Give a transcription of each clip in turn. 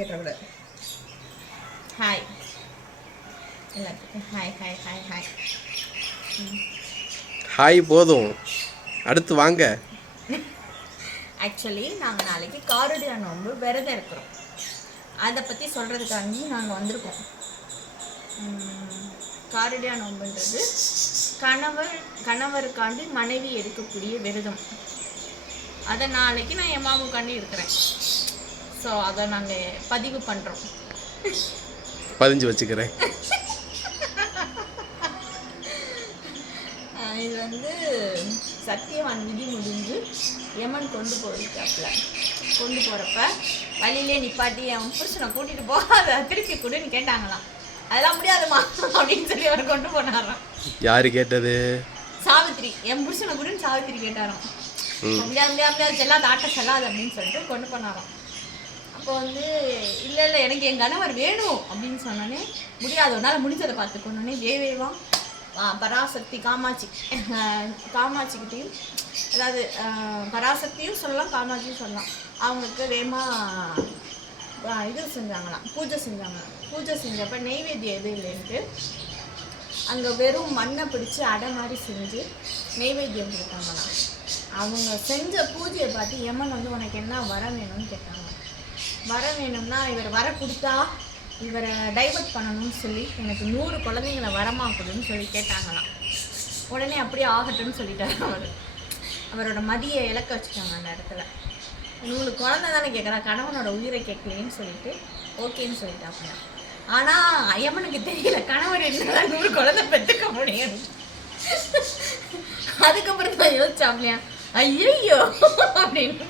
Hi எல்லாத்துக்கும் hi hi hi hi hi போதும், அடுத்து வாங்க. ஆக்சுவலி நாங்கள் நாளைக்கு காரடியா நோன்பு விரதம் இருக்கிறோம். அதை பற்றி சொல்கிறதுக்காண்டி நாங்கள் வந்திருக்கோம். காரடியா நோன்புன்றது கணவருக்காண்டி மனைவி எடுக்கக்கூடிய விரதம். அதை நாளைக்கு நான் என் மாமுக்காண்டி இருக்கிறேன். ஸோ அதை நாங்கள் பதிவு பண்ணுறோம். பதிஞ்சு வச்சுக்கிறேன். இது வந்து சத்தியவான் விதி முடிஞ்சு யமன் கொண்டு போகிறப்ப வழியிலே நிப்பாட்டி அவன் புருஷனை கூட்டிகிட்டு போகாத திருப்பி கொடுன்னு கேட்டாங்களாம். அதெல்லாம் முடியாதுமா அப்படின்னு சொல்லி அவர் கொண்டு போனாராம். யாரு கேட்டது? சாவித்திரி. என் புருஷனை கூடன்னு சாவித்திரி கேட்டாராம். முடியாது செல்லாத ஆட்ட செல்லாது அப்படின்னு சொல்லிட்டு கொண்டு போனாராம். அப்போ வந்து இல்லை எனக்கு என் கணவர் வேணும் அப்படின்னு சொன்னோன்னே முடியாது, உன்னால் முடிஞ்சதை பார்த்துக்கணுன்னே தேவேவா பராசக்தி காமாட்சிக்கிட்டையும், அதாவது பராசக்தியும் சொல்லலாம் காமாட்சியும் சொல்லலாம், அவங்களுக்கு வேகமாக இது செஞ்சாங்களாம், பூஜை செஞ்சப்போ நெய்வேத்தியம் எது இல்லைன்ட்டு அங்கே வெறும் மண்ணை பிடிச்சி அடை மாதிரி செஞ்சு நெய்வேத்தியம் கொடுத்தாங்களாம். அவங்க செஞ்ச பூஜையை பார்த்து யமன் வந்து உனக்கு என்ன வர வேணும்னு கேட்டாங்க. வர வேணும்னா இவர் வர கொடுத்தா இவரை டைவர்ட் பண்ணணும்னு சொல்லி எனக்கு 100 குழந்தைங்களை வரமாக்குதுன்னு சொல்லி கேட்டாங்களாம். உடனே அப்படியே ஆகட்டும்னு சொல்லிட்டாரு. அவரோட மதியை இழக்க வச்சுட்டாங்க அந்த இடத்துல. 100 குழந்தை தானே கேட்குறா, கணவனோட உயிரை கேட்கலேன்னு சொல்லிட்டு ஓகேன்னு சொல்லிட்டாங்க. ஆனால் ஐயம்மனுக்கு தெரியல கணவர் என்ன 100 குழந்தை பெற்றுக்க முடியும். அதுக்கப்புறம் தான் யோசிச்சாப்லையா ஐயோ அப்படின்னு.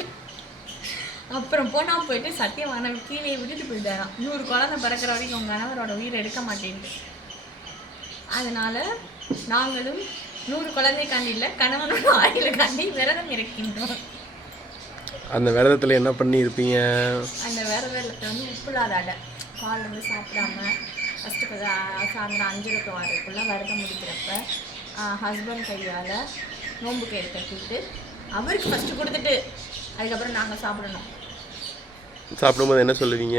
அப்புறம் போயிட்டு சத்தியமான கீழே விட்டுட்டு போயிட்டாராம். 100 குழந்தை பிறக்கிற வரைக்கும் உங்கள் கணவரோட உயிரை எடுக்க மாட்டேன்ட்டு. அதனால் நாங்களும் 100 குழந்தைக்காண்டி இல்லை, கணவனோட ஆயுளுக்காண்டி விரதம் இருக்கின்றோம். அந்த விரதத்தில் என்ன பண்ணி இருப்பீங்க? அந்த விரதத்தில் வந்து உப்புலாத அடை காலில் சாப்பிடாம ஃபஸ்ட்டு சாயந்தரம் 5 to 6 விரதம் முடிக்கிறப்ப ஹஸ்பண்ட் கையால் நோன்பு கயிறு கட்டிட்டு அவருக்கு ஃபஸ்ட்டு கொடுத்துட்டு அதுக்கப்புறம் நாங்கள் சாப்பிடணும். சாப்பிடும்போது என்ன சொல்லுவீங்க?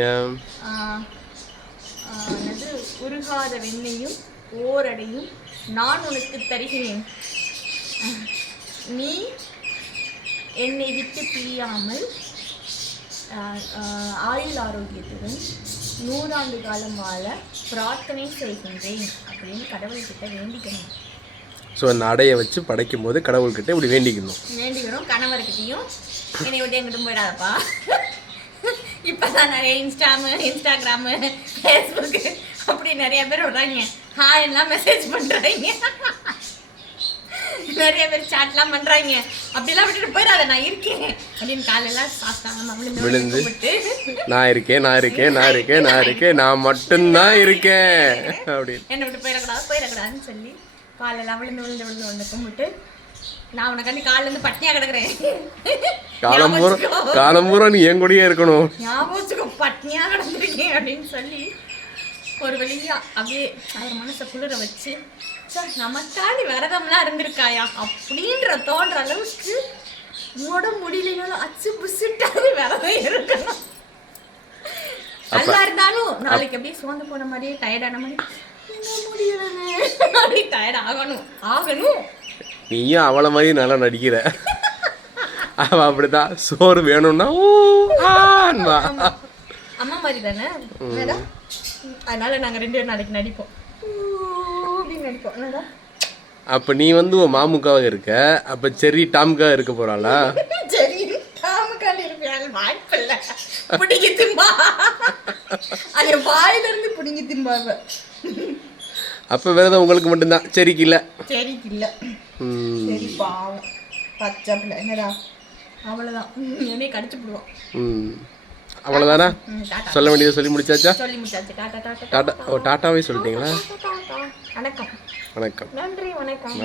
உருகாத வெண்ணையும் ஓரடையும் நான் உனக்கு தருகிறேன், நீ என்னை விட்டு பிரியாமல் ஆயுள் ஆரோக்கியத்துடன் 100 ஆண்டு காலம் வாழ பிரார்த்தனை செய்கின்றேன் அப்படின்னு கடவுள்கிட்ட வேண்டிக்கணும். ஸோ அந்த அடையை வச்சு படைக்கும் போது கடவுள்கிட்ட இப்படி வேண்டிக்கணும். கணவர்கிட்டையும் என்னை விட்டு எங்கிட்ட போயிடாதப்பா. இப்போ தான் நிறைய இன்ஸ்டாகிராமு ஃபேஸ்புக்கு அப்படி நிறைய பேர் விடுறாங்க, ஹாய் எல்லாம் மெசேஜ் பண்ணுறாங்க, நிறைய பேர் சாட்லாம் பண்ணுறாங்க. அப்படிலாம் விட்டுட்டு போயிடாத நான் இருக்கேன் அப்படின்னு காலையெல்லாம் சாப்பிட்டாங்க விழுந்து நான் இருக்கேன் நான் மட்டும்தான் இருக்கேன் அப்படின்னு என்னை விட்டு போயிடக்கூடாதுன்னு சொல்லி காலையெல்லாம் விழுந்து ஒன்று கும்பிட்டு நான் உனக்காண்டி காலிலேருந்து பட்னியாக கிடக்குறேன், காலம் பூரா நீ என் கூடயே இருக்கணும், ஞாபகம் பட்னியாக கிடந்துருக்கேன் அப்படின்னு சொல்லி ஒரு வழியா அப்படியே அவர் மனசை குளிர வச்சு நமக்காண்டி விரதம்லாம் இருந்திருக்காயா அப்படின்ற தோன்ற அளவுக்கு முடியலனாலும் அச்சு புசுட்டாவது விரதம் இருக்கணும். நல்லா இருந்தாலும் நாளைக்கு அப்படியே சோர்ந்து போன மாதிரியே டயர்டான மாதிரி முடியலன்னு டயர்ட் ஆகணும். நீயும் அவளை மாதிரி நல்லா நடிக்கிற. அவ அப்படிதான் சோறு வேணும்னா அம்மா மாதிரி தானே, அதனால நாங்க 2 பேரும் நாளைக்கு நடிப்போம். அப்ப நீ வந்து உன் மாமுக்காக இருக்க, அப்ப செரி டாமுக்காக இருக்க போறாளா? சரி டாமுக்காக இருப்பாங்க வாய்ப்பில்லை, பிடிங்கி திம்பா அது வாயிலிருந்து பிடிங்கி திம்பாவ. அப்ப விரதம் உங்களுக்கு மட்டும்தான், சரிக்கு இல்ல சரி பாவம் பச்சை பிள்ளை என்னடா அவ்வளவுதான், என்னைய கடிச்சு போடுவோம். அவ்வளவுதானா? சொல்ல வேண்டியதை சொல்லி முடிச்சாச்சா? சொல்லி முடிச்சாச்சு. டாட்டாவே சொல்லிட்டீங்களா? வணக்கம். வணக்கம். நன்றி. வணக்கம்.